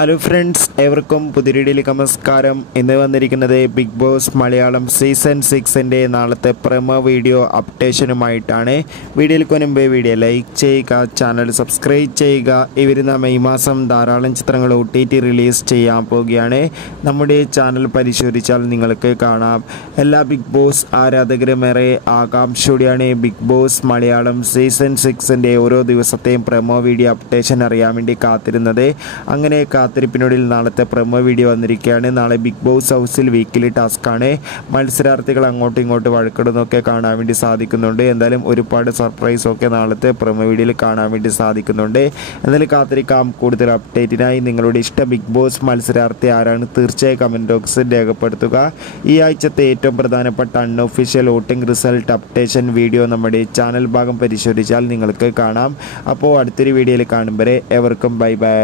Hello friends, ഏവർക്കും പുതിയ വീഡിയോയിലേക്ക് നമസ്കാരം. ഇന്ന് വന്നിരിക്കുന്നത് ബിഗ് ബോസ് മലയാളം സീസൺ 6ൻ്റെ നാളത്തെ പ്രമോ വീഡിയോ അപ്ഡേഷനുമായിട്ടാണ്. വീഡിയോയിലേക്ക് മുൻപേ വീഡിയോ ലൈക്ക് ചെയ്യുക, ചാനൽ സബ്സ്ക്രൈബ് ചെയ്യുക. ഇവരുന്ന മെയ് മാസം ധാരാളം ചിത്രങ്ങൾ OTT റിലീസ് ചെയ്യാൻ പോവുകയാണ്. നമ്മുടെ ചാനൽ പരിശോധിച്ചാൽ നിങ്ങൾക്ക് കാണാം. എല്ലാ ബിഗ് ബോസ് ആരാധകരുമേറെ ആകാംക്ഷയോടെയാണ് ബിഗ് ബോസ് മലയാളം സീസൺ 6ൻ്റെ ഓരോ ദിവസത്തെയും പ്രമോ വീഡിയോ അപ്ഡേഷൻ അറിയാൻ വേണ്ടി കാത്തിരുന്നത്. അങ്ങനെ കാത്തിരിപ്പിനൊടുവിൽ നാളത്തെ പ്രൊമോ വീഡിയോ വന്നിരിക്കുകയാണ്. നാളെ ബിഗ് ബോസ് ഹൗസിൽ വീക്കിലി ടാസ്ക്കാണ്. മത്സരാർത്ഥികൾ അങ്ങോട്ടും ഇങ്ങോട്ടും വഴക്കിടുന്നൊക്കെ കാണാൻ വേണ്ടി സാധിക്കുന്നുണ്ട്. എന്തായാലും ഒരുപാട് സർപ്രൈസൊക്കെ നാളത്തെ പ്രൊമോ വീഡിയോയിൽ കാണാൻ വേണ്ടി സാധിക്കുന്നുണ്ട്. എന്തായാലും കാത്തിരിക്കാം. കൂടുതൽ അപ്ഡേറ്റിനായി നിങ്ങളുടെ ഇഷ്ട ബിഗ് ബോസ് മത്സരാർത്ഥി ആരാണ് തീർച്ചയായും കമൻറ്റ് ബോക്സിൽ രേഖപ്പെടുത്തുക. ഈ ആഴ്ചത്തെ ഏറ്റവും പ്രധാനപ്പെട്ട unofficial voting result updation video നമ്മുടെ ചാനൽ ഭാഗം പരിശോധിച്ചാൽ നിങ്ങൾക്ക് കാണാം. അപ്പോൾ അടുത്തൊരു വീഡിയോയിൽ കാണും വരെ ഏവർക്കും ബൈ ബൈ.